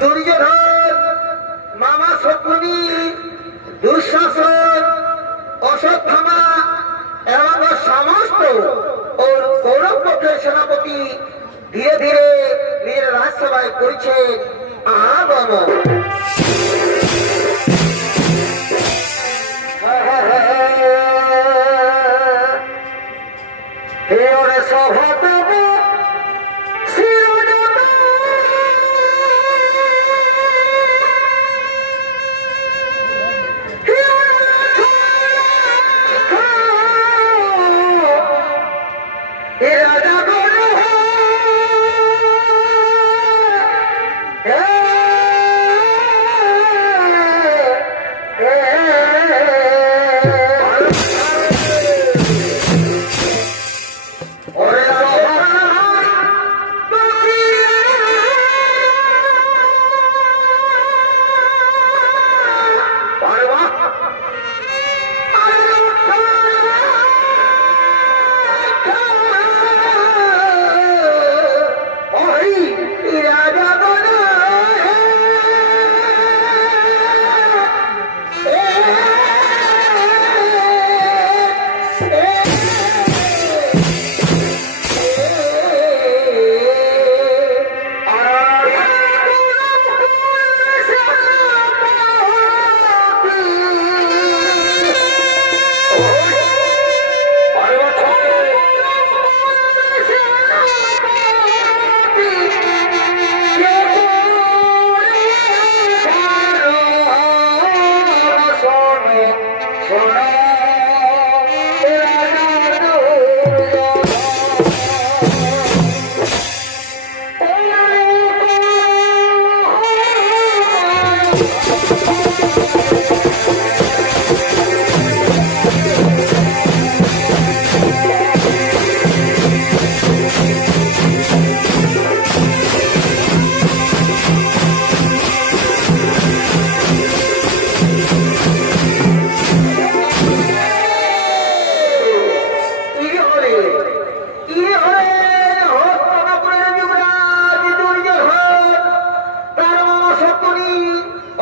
দুর্যোধন, মামা শকুনি, দুঃশাসন, অশ্বত্থামা এবং সমস্ত ওর কৌরব পক্ষের সেনাপতি ধীরে ধীরে নিজের রাজসভায় করছে আগমন।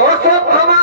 অশ্বত্থামা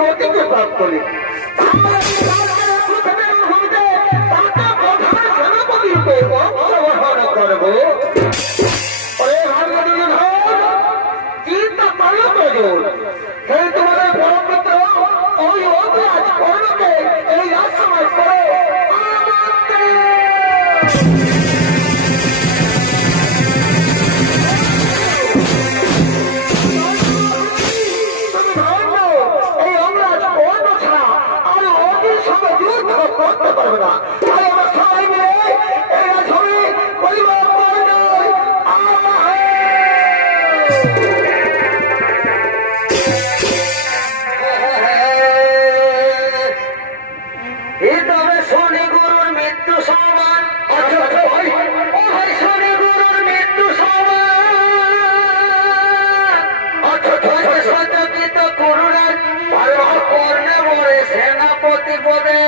গতিকে প্রাপ করি অংশগ্রহণ করবো চিন্তা করলো প্রয়োজন সেই তোমাদের পরমিত্র ওই অভিরাজ কর্ণকে এই রাজসমাজ করো এই অভিরাজ কর্ণ ছাড়া আর অজির সঙ্গে যুদ্ধ করতে পারবে না তাই আমরা সবাই মিলে এই রাজসভায় পরিবার শনি গুরুর মৃত্যু সমান শনি গুরুর মৃত্যু সমান সচকিত করুণার কর্ণে মরে সেনাপতি পদে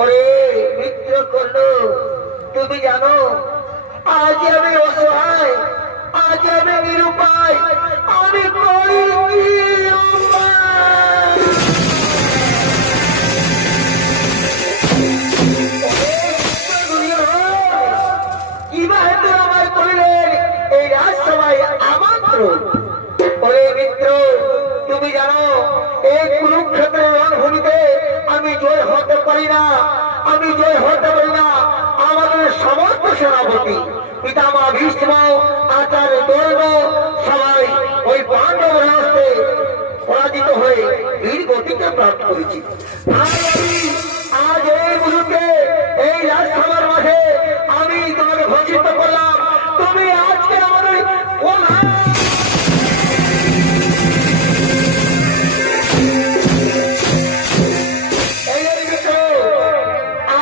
ওরে মিত্র কর্ণ, তুমি জানো আজ আমি অসহায়, আজ আমি নিরুপায়, আমি করি কি কিবা হেতু আমায় করিলেন এই রাজসভায় আমন্ত্রণ। ওরে মিত্র, তুমি জানো এই কুরুক্ষেত্রের রণভূমিতে আমি জয় হতে পারি না, আমি জয় হতে পারি না। আমাদের সমস্ত সেনাপতি পিতামহ ভীষ্ম, আচার্য দ্রোণ সবাই ওই পাণ্ডব রাস্তে পরাজিত হয়ে বীর গতিকে প্রাপ্ত করেছি। আজ এই মুহূর্তে এই রাজসভার মাঝে আমি তোমাকে ঘোষিত করলাম, তুমি আজকে আমাদের প্রধান।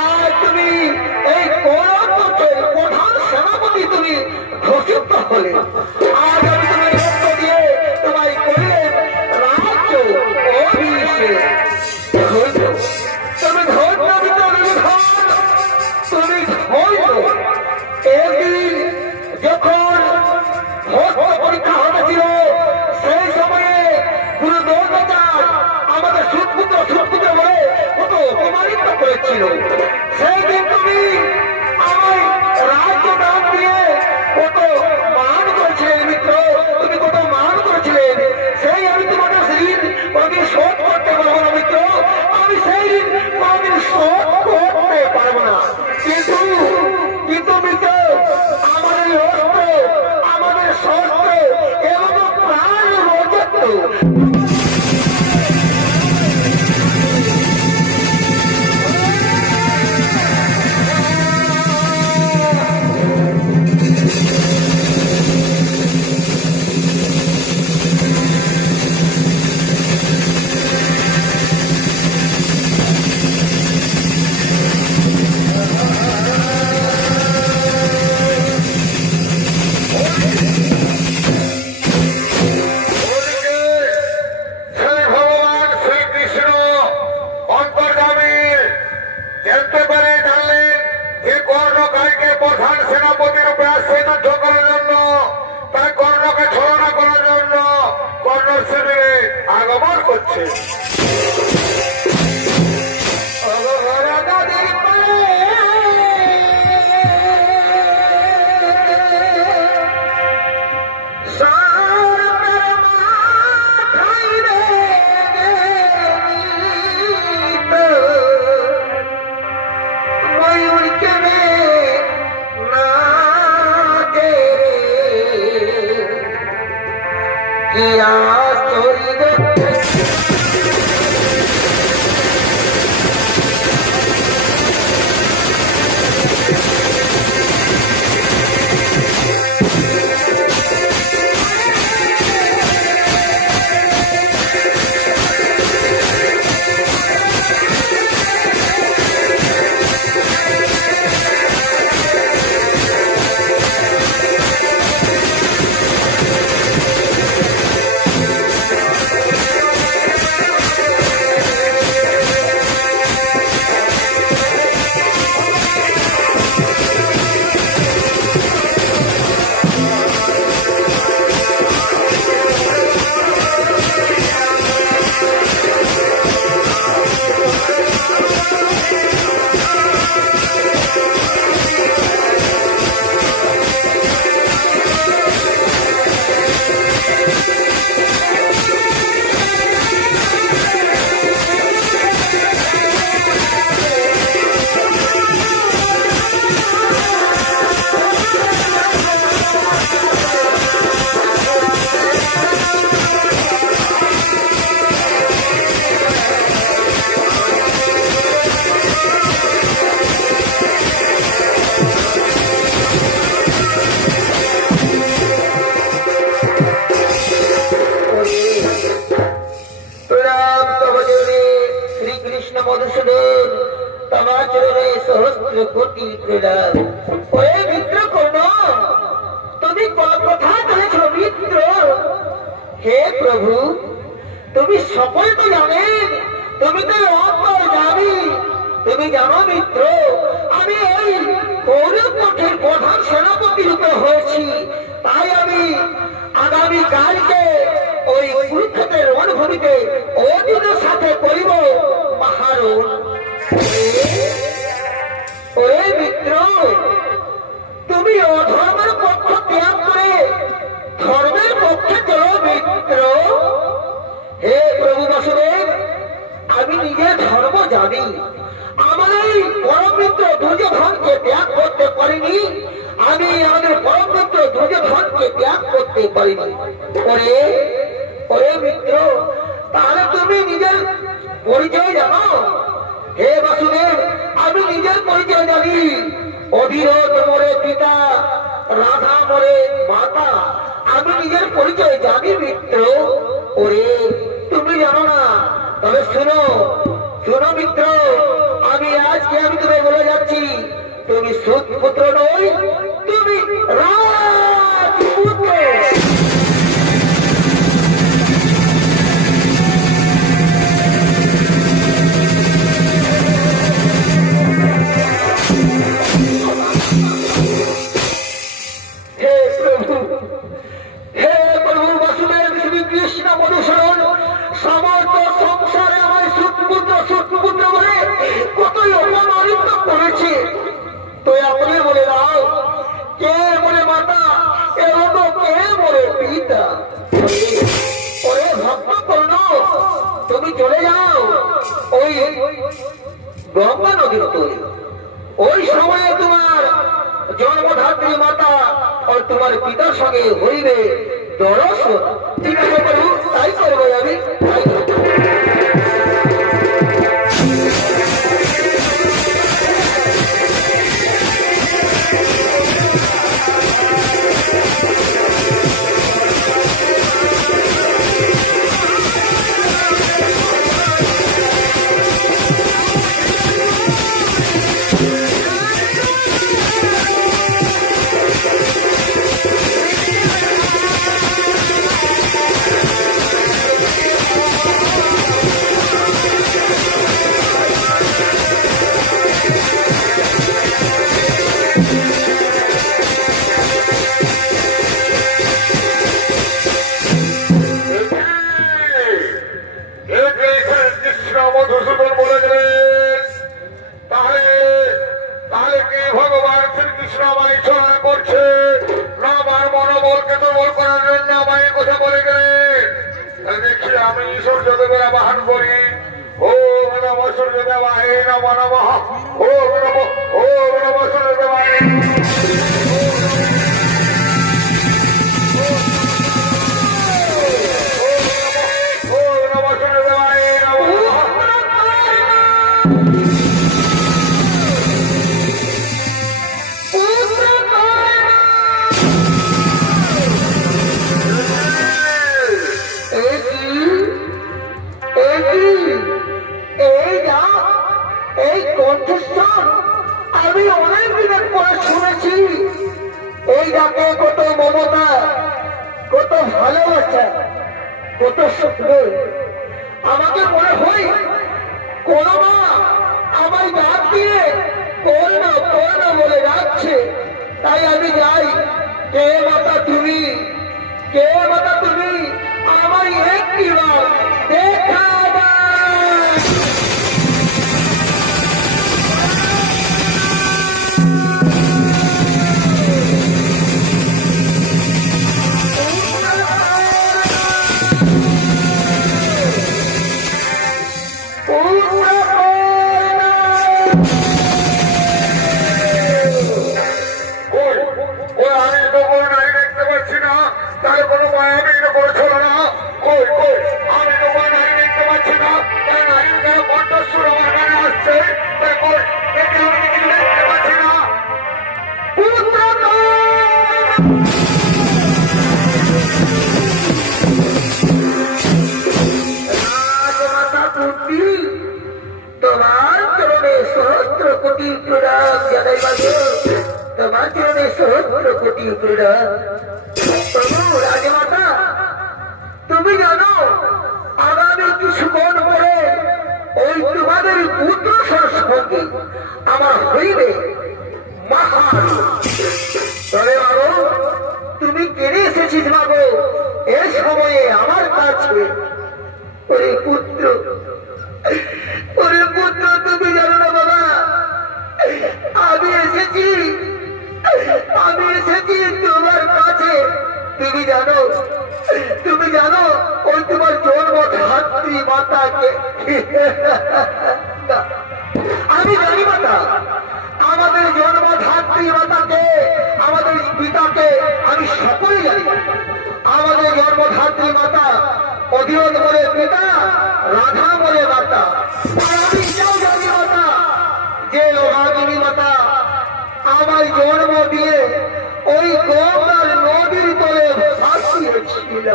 আজ তুমি এই কৌরবপক্ষের প্রধান সেনাপতি তুমি ঘোষিত হলে। আজ আমি তুমি রক্ত দিয়ে তোমায় করিলেন রাজ্য অভিষেক। তুমি ধৈর্য তুমি ধৈর্য। একদিন যখন পরীক্ষা হতেছিল সেই সময়ে গুরু দ্রোণাচার্য আমাদের সুৎপুত্র বলে কত অপমানিত করেছিল। সেই দিন তুমি আমায় রাজ্য দান দিয়ে কত মান করেছিলেন মিত্র, তুমি কত মান করেছিলেন। সেই আমি তোমাকে সেদিন কোনদিন শোধ করতে পারবো না মিত্র, আমি সেই দিন কোনদিন শোধ করতে পারবো না। কিন্তু মিত্র, আমাদের অস্ত্র, আমাদের শস্ত্র এবং প্রাণ রজত আগমন করছে। हे प्रभु तुम्हें सकल तो जाने तुम्हें तो তুমি জানো মিত্র, আমি এই কৌরব পক্ষের প্রধান সেনাপতি রূপে হয়েছি, তাই আমি আগামী কালকে ওই কুরুক্ষেত্রের রণভূমিতে অর্জুনের সাথে করিব পাহাড়। ওরে মিত্র, তুমি অধর্মের পক্ষ ত্যাগ করে ধর্মের পক্ষে চলো মিত্র। হে প্রভু বাসুদেব, আমি নিজের ধর্ম জানি, আমার এই পরম মিত্র দুর্যোধনকে ত্যাগ করতে পারিনি, আমি আমাদের পরম মিত্র দুর্যোধনকে ত্যাগ করতে পারিনি। ওরে ওরে মিত্র, তাহলে তুমি নিজের পরিচয় জানো? হে বাসুদেব, আমি নিজের পরিচয় জানি। অধীরথ মোরে পিতা, রাধা মোরে মাতা, আমি নিজের পরিচয় জানি মিত্র। ওরে তুমি জানো না? তবে শুনো শুনো মিত্র, আমি আজকে আমি তোমায় বলে যাচ্ছি, তুমি সুত পুত্র নই, তুমি রাজপুত্র। কৃষ্ণ মধুসূদন সমস্ত সংসারে আমার সুতপুত্র বলে কতই অপমানিত করেছে। তো আপনি বলে দাও, কে বলে মাতা এবং কে বলে পিতা? ওরে ভক্ত করল, তুমি চলে যাও ওই গঙ্গা নদীর তলে। ওই সময়ে তোমার জন্মধাত্রী মাতা আর তোমার পিতার সঙ্গে হইবে দর্শন। ঠিক আছে প্রভু, তাই করবো আমি, তাই করবো। আমি অনেক দিনের পরে শুনেছি এই ডাকে কত মমতা, কত ভালোবাসা, কত স্বপ্ন। আমাকে মনে হয় কোন মা আমায় ডাক দিয়ে করোনা বলে ডাকছে, তাই আমি যাই। কে মাতা তুমি, কে মাতা তুমি, আমায় একটিবার দেখা রাজমাতা, তুমি জানো আগামী কিছুক্ষণ পরে ওই ওই তোমাদের পুত্র সঙ্গে আমার হইবে মহান। তবে মাগো তুমি কেড়ে এসেছিস মাগো এই সময়ে আমার কাছে। ওরে পুত্র, ওরে পুত্র, তুমি জানো না বাবা, আমি এসেছি তোমার কাছে। তুমি জানো ওই তোমার জন্ম ধাত্রী মাতাকে আমি জানি মাতা, আমাদের জন্ম ধাত্রী মাতাকে, আমাদের পিতাকে আমি সকলেই জানি। আমাদের জন্ম ধাত্রী মাতা অধীরথ বলে পিতা, রাধা বলে মাতা। আমি এটাও জানি মাতা যে লোহাগিনী মাতা আমার জন্ম দিয়ে ওই গঙ্গার নদীর তলে ভাসিয়েছিল।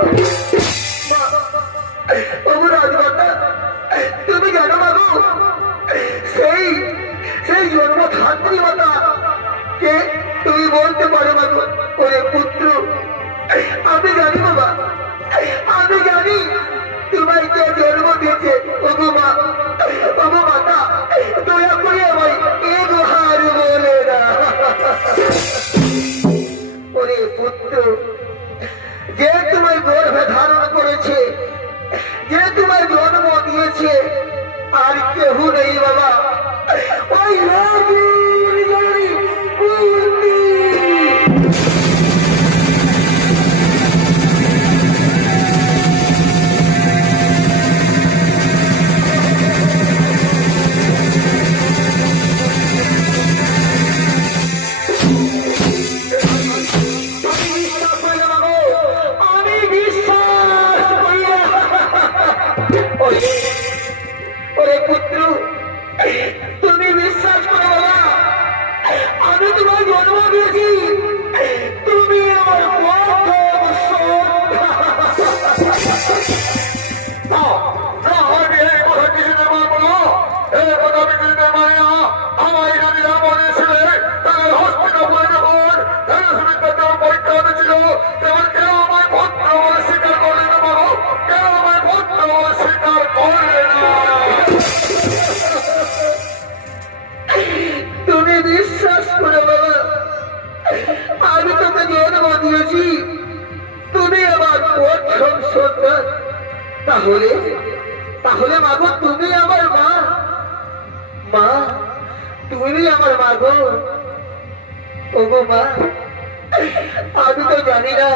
রাজমাতা তুমি জানো বাবু, সেই জন্ম ধাত্রী মাতা কে তুমি বলতে পারো বাবু? ওরে পুত্র, আমি জানি বাবা, আমি জানি তোমায় কে জন্ম দিয়েছে। ওগো মা, ওগো মাতা, দয়া করে আমায় এক হার বলে না। ওরে পুত্র, যে তোমায় গর্ভে ধারণ করেছে, যে তোমায় জন্ম দিয়েছে, আর কেহ নেই বাবা, ওই তাহলে মাগো তুমি আমার মা। মা, তুমি আমার মা গো। ওগো মা, আমি তো জানি না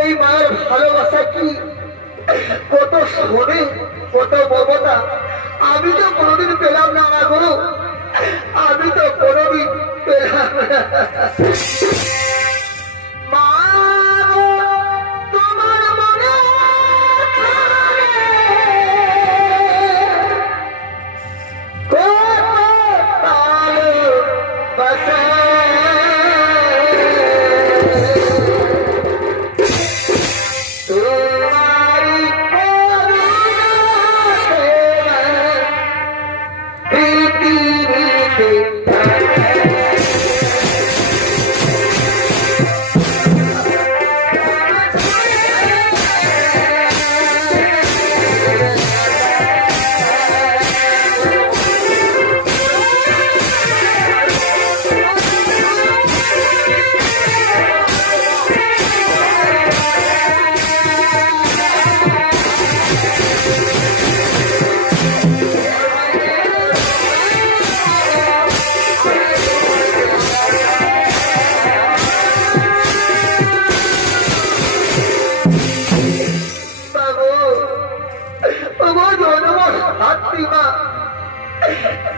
এই মায়ের ভালোবাসা কি, কত শোনে, কত মমতা আমি তো কোনোদিন পেলাম না মা গো, আমি তো কোনোদিন পেলাম না।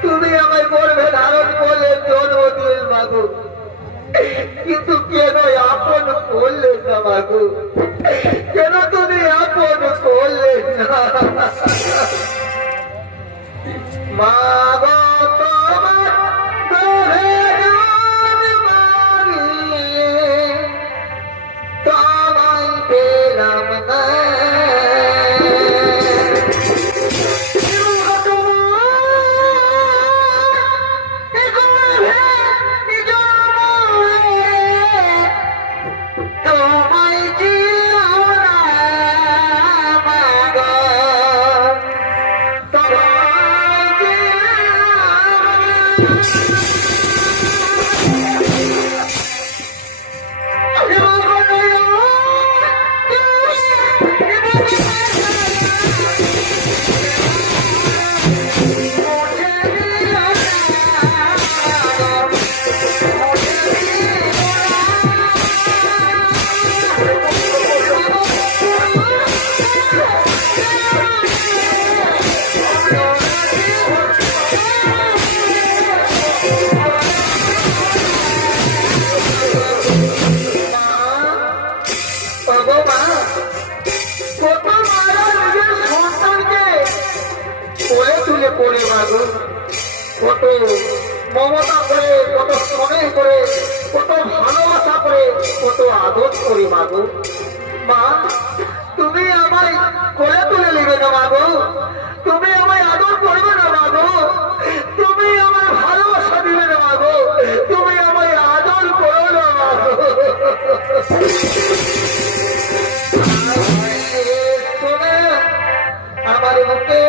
তুমি আমায় গর্ভে ধারণ করলে, জন্ম দিলে মাগো, কিন্তু কেন আপন করলে না মাগো? কেন তুমি আপন করলে না মাগো? তোমার গর্ভে মারিয়ে তোমায় পেলাম না। তোমায় কত মমতা করে, কত স্নেহ করে, কত ভালোবাসা করে, কত আদর করে মাগো। মা তুমি আমায় কোলে তুলে নেবে না মাগো, তুমি আমায় আদর করবে না মাগো, তুমি আমায় ভালোবাসা দিবে না মাগো, তুমি আমায় আদর করো না মাগো। আমার বুকে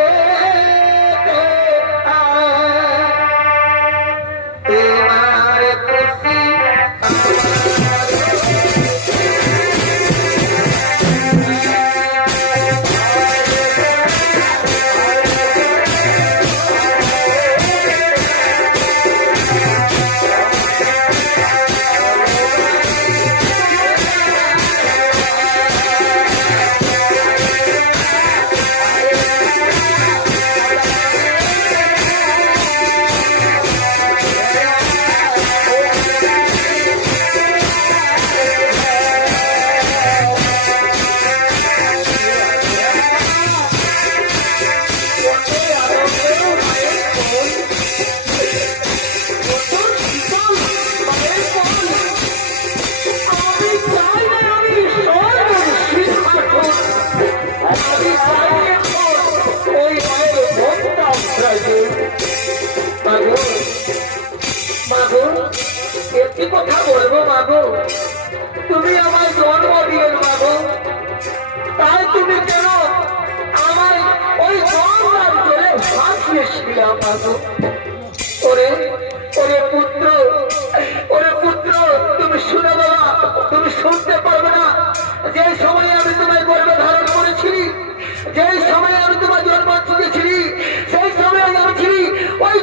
একটি কথা বলবো মাগো, তুমি আমায় জন্ম দিলেন মাগো, তাই তুমি কেন আমায় ওই গঙ্গার জলে ভাসিয়েছিলাম মাগো। ওরে ওরে পুত্র, ওরে পুত্র, তুমি শুনে বাবা, তুমি শুনতে পারবে না। যে সময়ে আমি তোমায় গর্ভে ধারণ করেছি, যে সময়ে আমি তোমার জন্ম দিয়েছি, সেই সময়ে আমি ছিলি ওই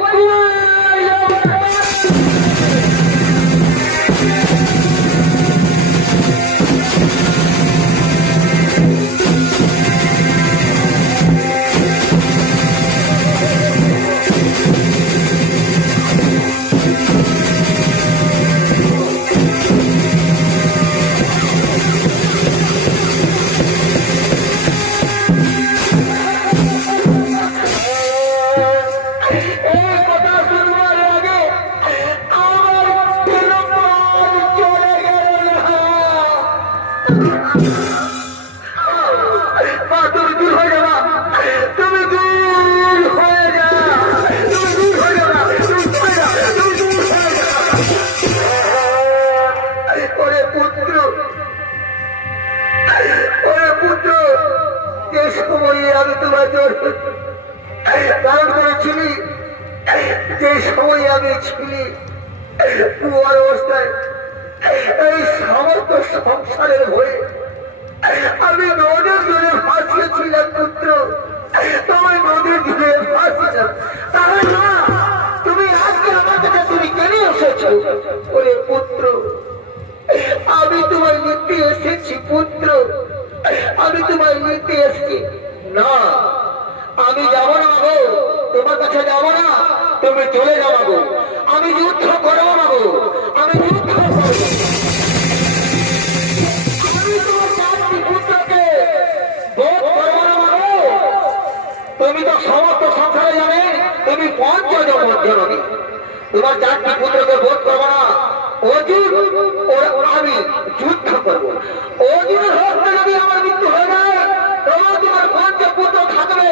ধারণ করেছিলি, যে সময় আমি ছিলি কুয়ার অবস্থায়, এই সমস্ত সংসারের হয়ে আমি নদীর জুড়ে ভাসিয়েছিলাম পুত্র, তোমায় নদীর জুড়ে ভাসিয়েছিলাম। তাহলে না তুমি আজকে আমার কাছে তুমি কেন এসেছো? ওরে পুত্র, আমি তোমায় নিতে এসেছি পুত্র, আমি তোমায় নিতে এসেছি। না আমি যাবো না গো, তোমার কাছে যাবো না, তুমি চলে যাবো গো, আমি যুদ্ধ করবো না গো, আমি যুদ্ধ করবো। আমি তোমার চারটি পুত্রকে বোধ করবো না গো, তুমি তো সমস্ত সংসারে যাবে, তুমি পঞ্চজন মধ্যে, তোমার চারটি পুত্রকে বোধ করবো না। অর্জুন আমি যুদ্ধ করবো, অর্জুনের হস্তে যদি আমার মৃত্যু হয়ে যায় তখন তোমার পঞ্চপুত্র থাকবে,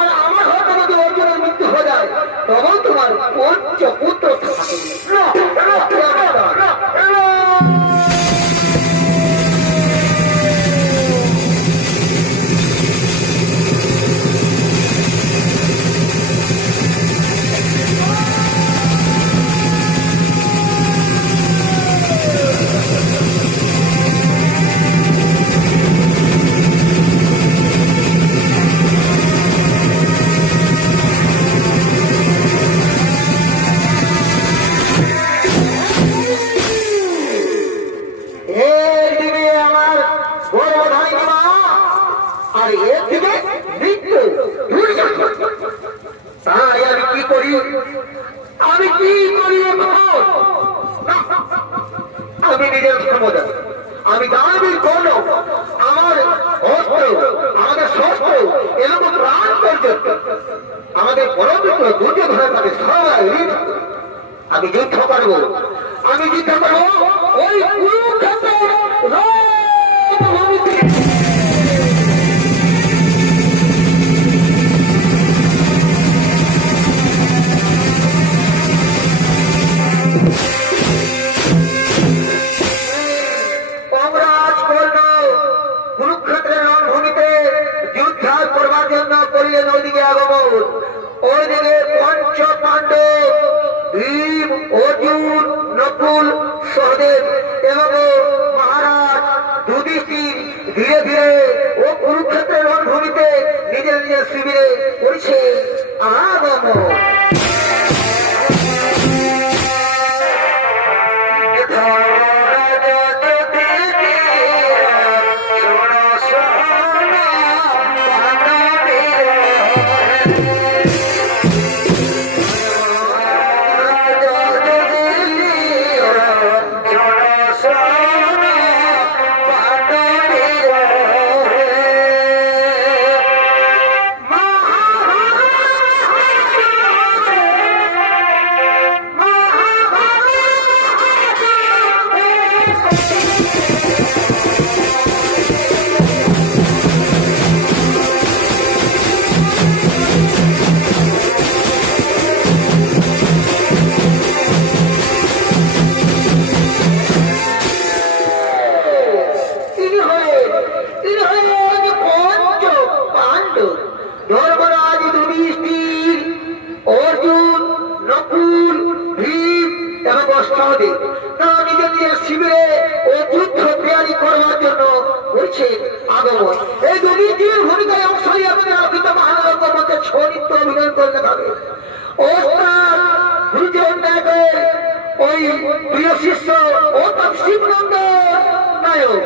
আর আমার হস্তে যদি অর্জুনের মৃত্যু হয়ে যায় তখন তোমার পঞ্চপুত্র থাকবে। পরমিত্র দুর্যোধনের কাছে সবাই আমি যুদ্ধ করবো ওই কুরুক্ষেত্রের রণভূমিতে। কুরুক্ষেত্রের রণভূমিতে যুদ্ধ করবার জন্য করলেন ওইদিকে আগমন। ওইদিকে পঞ্চ পাণ্ডব ভীম, অর্জুন, নকুল, সহদেব এবং মহারাজ যুধিষ্ঠির ধীরে ধীরে ও কুরুক্ষেত্রের রণভূমিতে নিজের নিজের শিবিরে করেছে আগমন। ধর্মরাজ যুধিষ্ঠির, অর্জুন, নকুল, ভীম এবং সহদেব তারা নিজের নিজের শিবিরে ও যুদ্ধ তৈরি করবার জন্য করছে আগমন। এই যুধিষ্ঠির ভূমিকায় অংশ নিয়ে আমাদের অভিজ্ঞ মহানগর মধ্যে ছড়িত অভিনয় করতে হবে। ওস্তাদ গুরুজন নায়কের ওই প্রিয় শিষ্য ওস্তাদ শিবনন্দ নায়ক।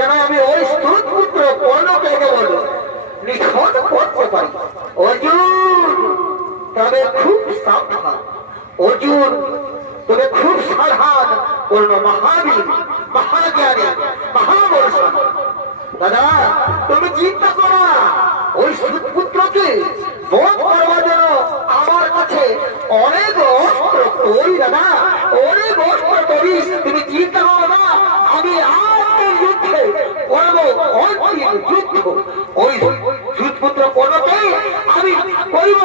যেন আমি ওই পুত্র কর্ণকে কেবল নিধন করতে পারি। অর্জুন তবে খুব সাবধান, অর্জুন তবে খুব সাবধান। কর্ণ মহাবীর, মহাজ্ঞানী, মহাবর্ষণ। দাদা তুমি চিন্তা করো না, ওই পুত্রকে বধ করবার জন্য আমার কাছে অনেক অস্ত্র তৈরি। দাদা অনেক অস্ত্র তৈরি, তুমি চিন্তা করো না। আমি আজকের যুদ্ধে করবো অন্তিম যুদ্ধ। ওই পুত্র কর্ণকে আমি করিব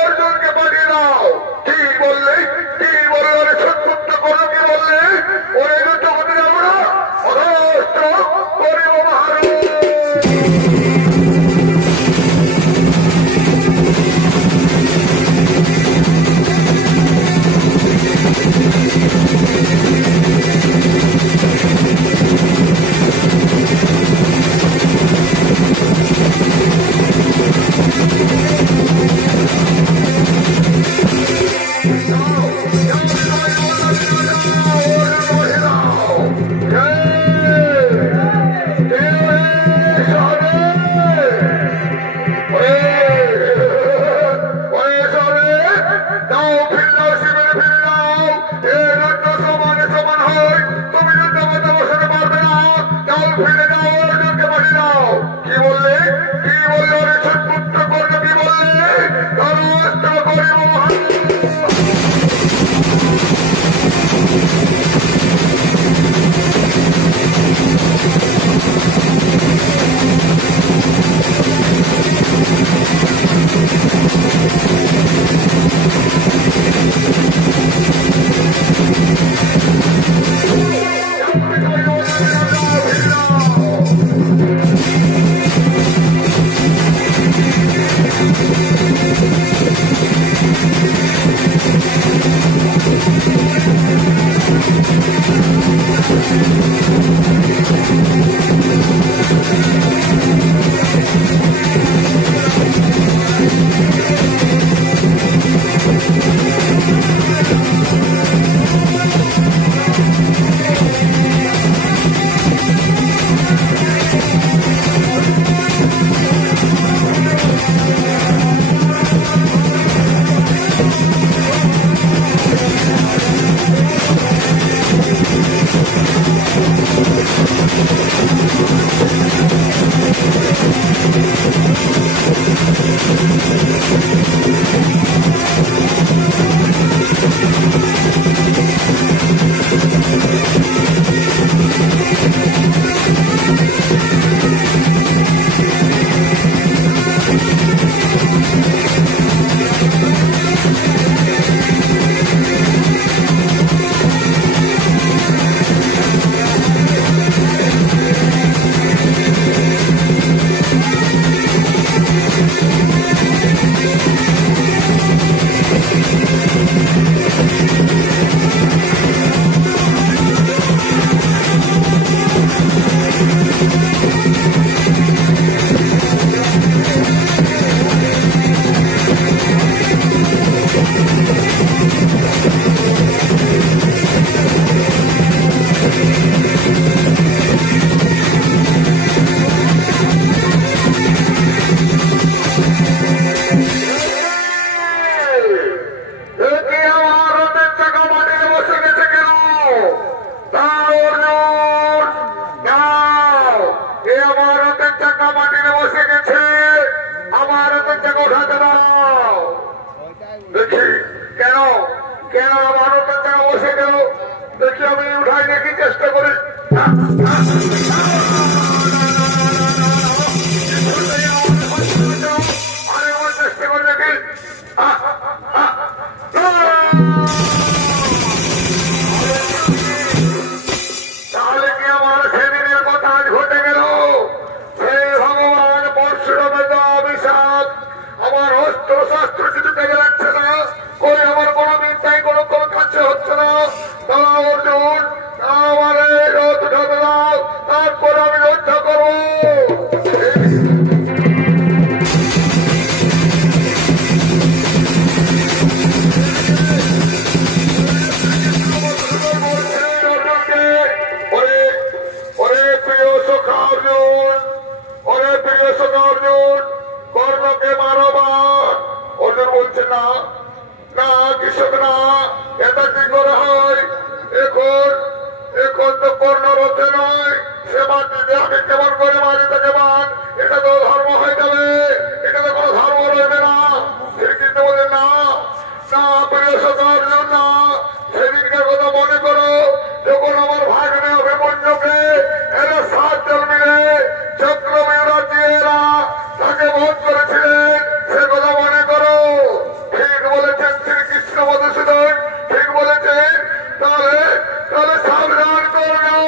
অর্জুনকে পাঠিয়ে দেখি কেন কেন আমার কেন বসে গেল দেখি আমি উঠাই দেখি চেষ্টা করি চেষ্টা করে দেখি তাহলে কি আমার সেদিনের কথা ঘটে গেল সেই ভগবান পরশুরামের অভিশাপ আমার অস্ত্র শাস্ত্র কিছু কাজে লাগছে না কই আমার কোনো বিদ্যায় কোনো কোনো কাছে হচ্ছে না তারা অর্জুন আমার রথ উঠাতে দাও তারপর আমি রক্ষা করবো কর্ণকে মারবার অর্জুন বলছে না না কৃষক না এটা কি করে হয় এখন এখন তো কর্ণ রথে নয় সে মাটিতে আমি কেমন করে মারি তাকে মান এটা তো ধর্ম হয়ে যাবে এটা তো কোনো ধর্ম রইবে না কিন্তু বলে না না প্রিয় সখা অর্জুন না সেদিনকার কথা মনে করো যখন আমার ভাগ্নে অভিমন্যুকে এরা 7 জন মিলে চক্রবিউরা তাকে বধ করেছিলেন সে কথা মনে করো ঠিক বলেছেন শ্রীকৃষ্ণ মধুসূদন ঠিক বলেছেন তাহলে তাহলে সাবধান করো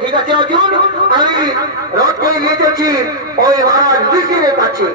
ঠিক আছে অর্জুন আমি রথকে নিয়ে যাচ্ছি ওই মহারাজ বিষ্ণুর কাছে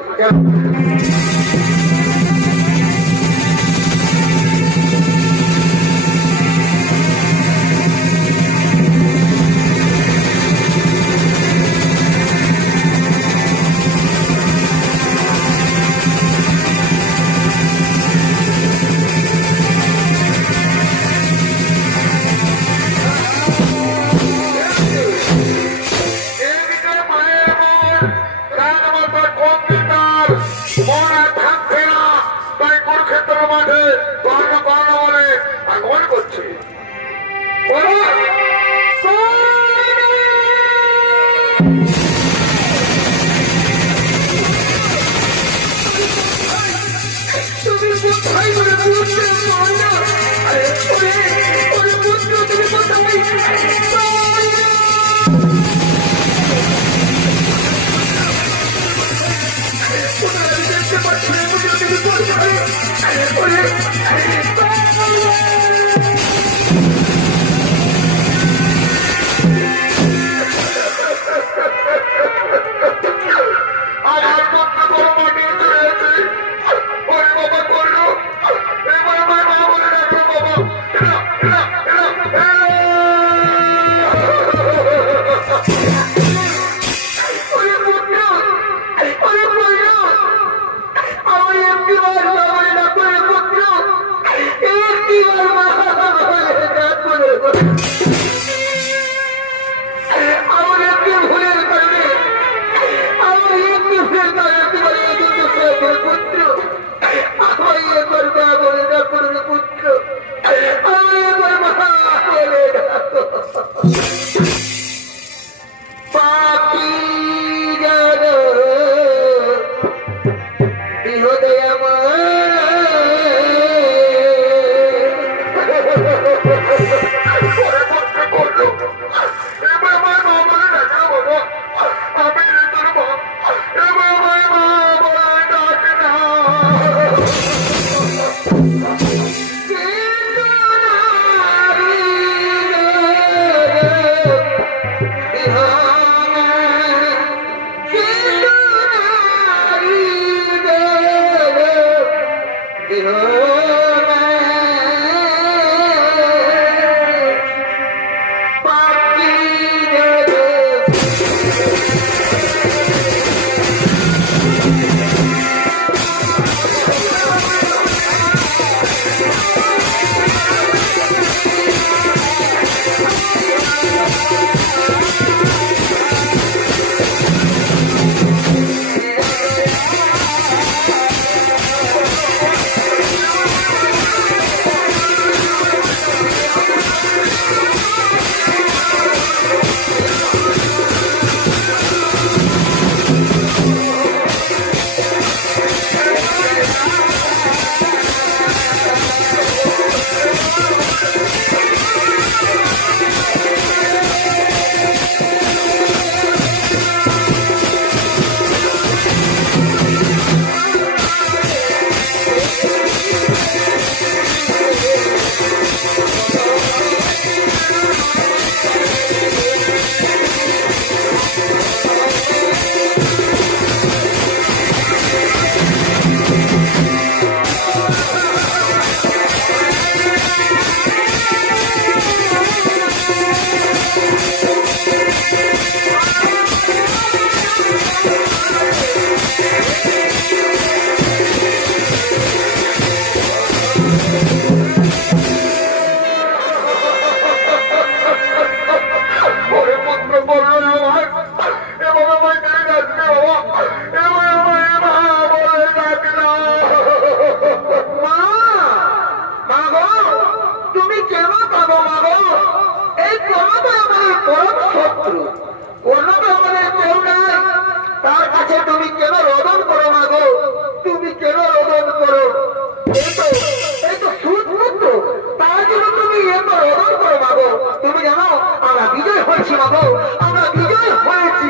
বাবা আমরা বিজয় হয়েছি।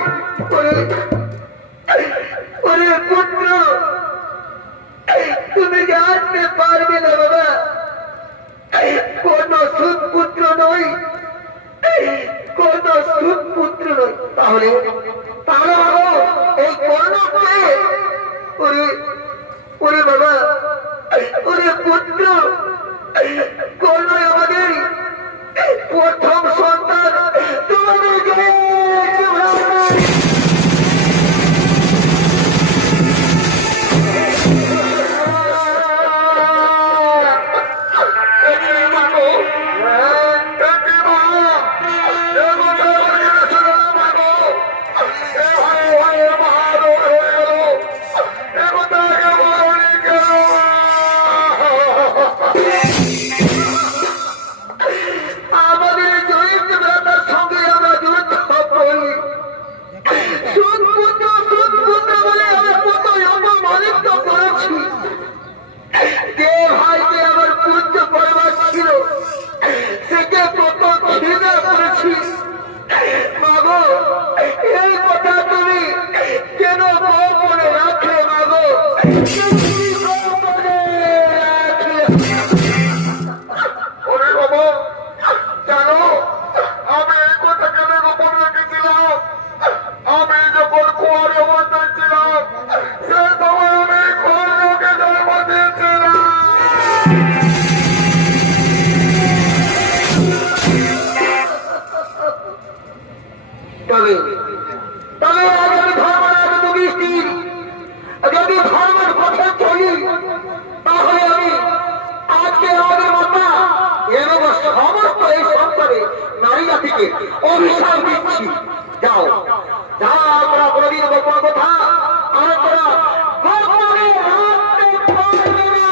ওরে পুত্র তুমি জানতে পারবে না বাবা, কোন সুদ পুত্র নয়, কোন সুদ পুত্র নয়। তাহলে তাহলে বাবা এই কর্ণকে ওরে ওরে বাবা ওরে পুত্র কর্ণ আমাদের প্রথম সন্তান। তোমাদের অভিশাপ দিচ্ছি। যাও যাও তোরা কোনদিন গোপন কথা আর তোরা গোপনে রাখতে পারবে না।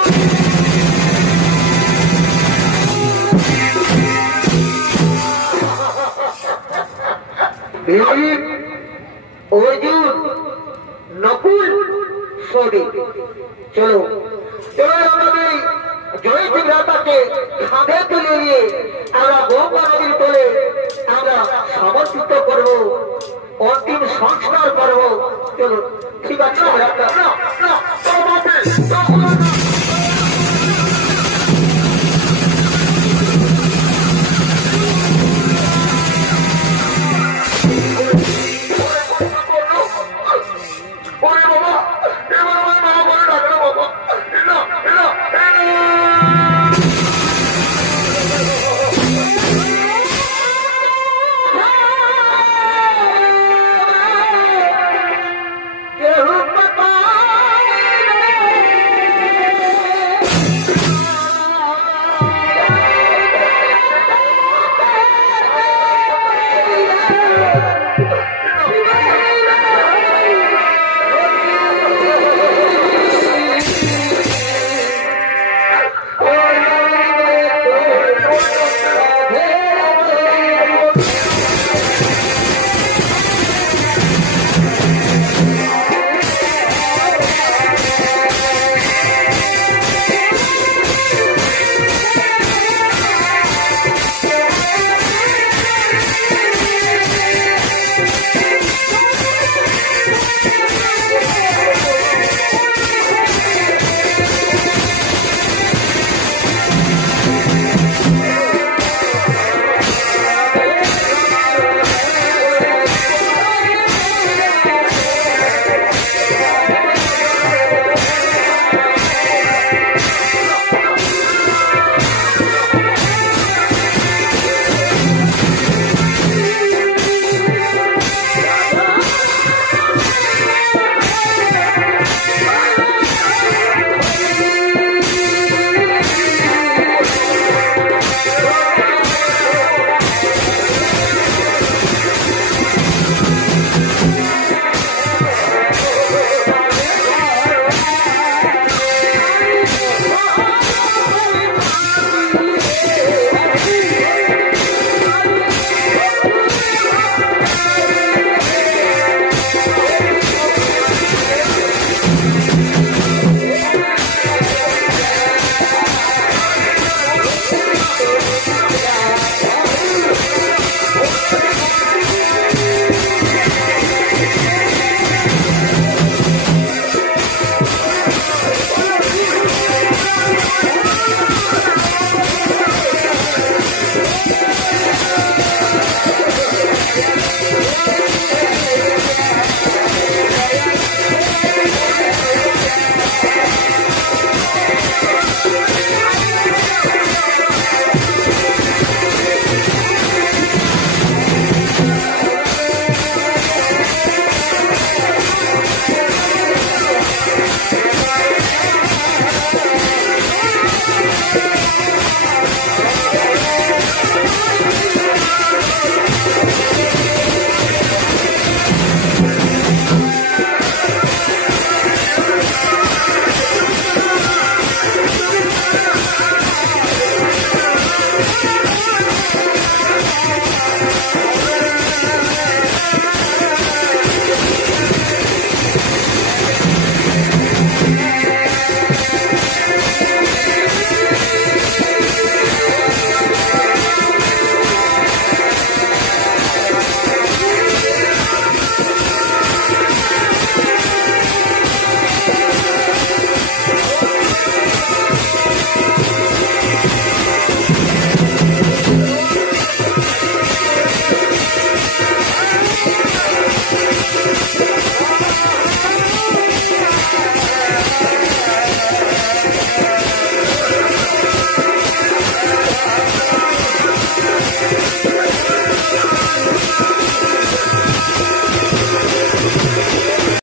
অর্জুন নকুল সৌদি চলো চলো আমাদের জয়ী ভ্রাতাকে খাঁদে তুলে নিয়ে আমরা গঙ্গা নদীর তোলে আমরা সমর্পিত করবো, অন্তিম সংস্কার করবো। চলো ঠিক আছে।